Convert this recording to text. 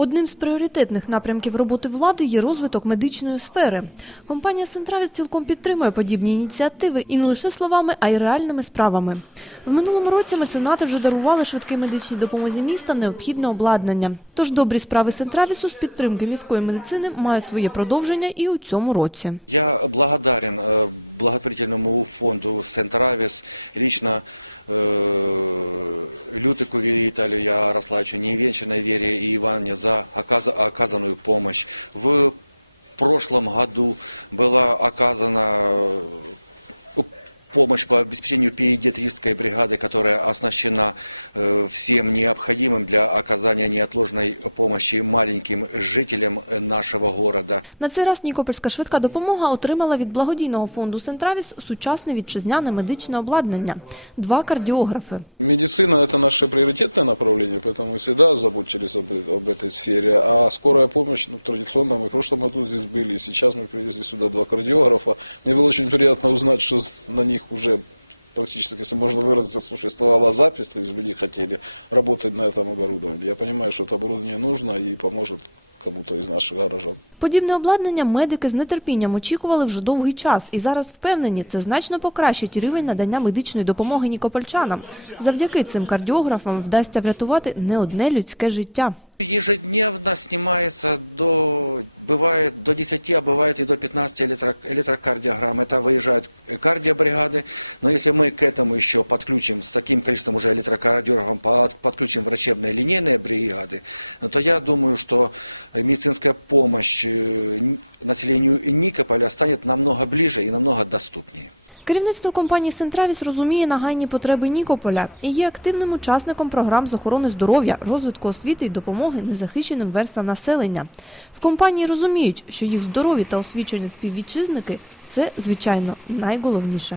Одним з пріоритетних напрямків роботи влади є розвиток медичної сфери. Компанія «Сентравіс» цілком підтримує подібні ініціативи і не лише словами, а й реальними справами. В минулому році меценати вже дарували швидкій медичній допомозі міста необхідне обладнання. Тож добрі справи «Сентравісу» з підтримки міської медицини мають своє продовження і у цьому році. Я благодарен э, благотворительному фонду «Сентравис», лично э, Лютику Виталию Ярославовичу, Невенчиной Вере и Иване за оказ- оказанную помощь. В прошлом году была оказана э, помощь по обеспечению педиатрической бригады, которая оснащена э, всем необходимым для оказания неотложной помощи маленьким жителям э, нашего города. На цей раз Нікопольська швидка допомога отримала від благодійного фонду «Сентравіс» сучасне вітчизняне медичне обладнання – два кардіографи. Медицина – это наше приоритетное направление, поэтому мы всегда заботились об, об этой сфере. А скорая помощь, ну, традиционно мы в прошлом году здесь были, и сейчас мы привезли сюда два кардиографа. Мне было очень приятно узнать, что на них уже практически, если можно выразиться, существовала запись, то есть люди хотели работать на этом оборудовании. Я понимаю, что это оборудование нужно и поможет кому-то из наших горожан. Подібне обладнання медики з нетерпінням очікували вже довгий час і зараз впевнені, це значно покращить рівень надання медичної допомоги нікопольчанам. Завдяки цим кардіографам вдасться врятувати не одне людське життя. Ежедневно снимается до, бывает до 10, а бывает и до 15 электро, электрокардиограмм. Это выезжают кардиобригады. Но если мы к этому еще подключим с таким количеством уже электрокардиографов, под- подключим врачебные линейные бригады, ну, то я думаю, что медицинская помощь э, н- населению Никополя станет намного ближе и намного доступнее. Керівництво компанії «Сентравіс» розуміє нагальні потреби Нікополя і є активним учасником програм з охорони здоров'я, розвитку освіти і допомоги незахищеним верстам населення. В компанії розуміють, що їх здорові та освічені співвітчизники – це, звичайно, найголовніше.